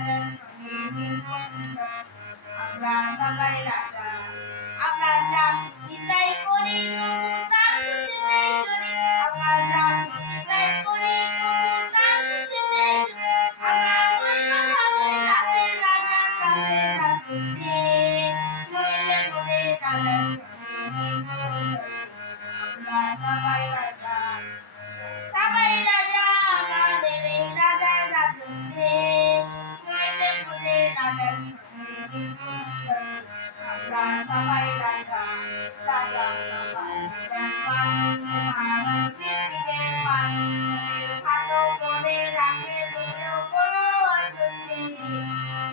রাজার সঙ্গে খেলবো কিশোর। আমরা সবাই রাজা, আমরা যা খুশি তাই করি, তবু তার খুশিতেই চলি। আমরা যা খুশি তাই করি, তবু তার খুশিতেই চলি। আমরা নই বাধা, নই দাসের, রাজার কাছে দাসীতে। নইলে মোদের রাজার সঙ্গে খেলবো কিশোর। আমরা সবাই রাজা, সবাই রাজা আমাদের এই রাজার রাজত্বে। নইলে মোদের রাজার সঙ্গে খেলবো কিশোর। আমরা সবাই রাজা, রাজা সবাই মানুষের ভালো পৃথিবীর মানুষের ভালো মনে রাখে বলেও কোনো অশান্তি।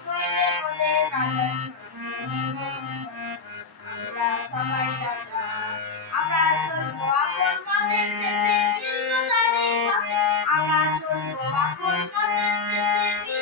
নইলে মোদের রাজার সঙ্গে খেলবো কিশোর। আমরা সবাই রাজা, আমরা চলবো আপন মতের শেষে, গিলবো তারই পথে। আমরা চলবো আপন মতের শেষে,